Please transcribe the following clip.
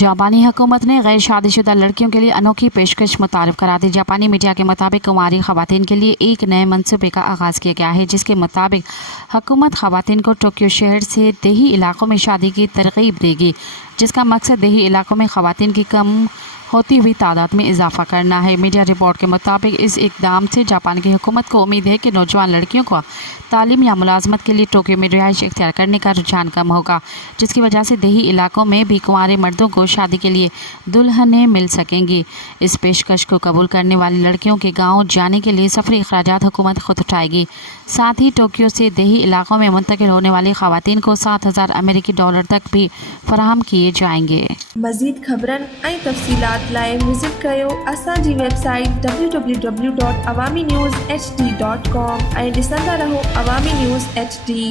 जापानी हुकूमत ने गैर शादीशुदा लड़कियों के लिए अनोखी पेशकश मुतारिफ करा दी। जापानी मीडिया के मुताबिक कुंवारी खवातीन के लिए एक नए मंसूबे का आगाज़ किया गया है, जिसके मुताबिक हुकूमत खवातीन को टोक्यो शहर से देही इलाकों में शादी की तरगीब देगी, जिसका मकसद देही इलाकों में खवातीन की कम होती हुई तादाद में इजाफा करना है। मीडिया रिपोर्ट के मुताबिक इस इकदाम से जापान की हुकूमत को उम्मीद है कि नौजवान लड़कियों को तालीम या मुलाजमत के लिए टोक्यो में रिहाइश इख्तियार करने का रुझान कम होगा, जिसकी वजह से देही इलाकों में भी कुंवारे मर्दों को शादी के लिए दुल्हनें मिल सकेंगी। इस पेशकश को कबूल करने वाली लड़कियों के गाँव जाने के लिए सफरी अखराजात हुकूमत खुद उठाएगी। साथ ही टोक्यो से देही इलाकों में मुंतकिल होने वाली खवातीन को $7,000 अमेरिकी तक भी फराहम किए जाएंगे। मज़ीद खबरन ऐं तफ़सीलात लाइ विज़िट कयो असांजी वेबसाइट www.awamiNewsHD.com ऐं ॾिसंदा रहो अवामी न्यूज़ HD।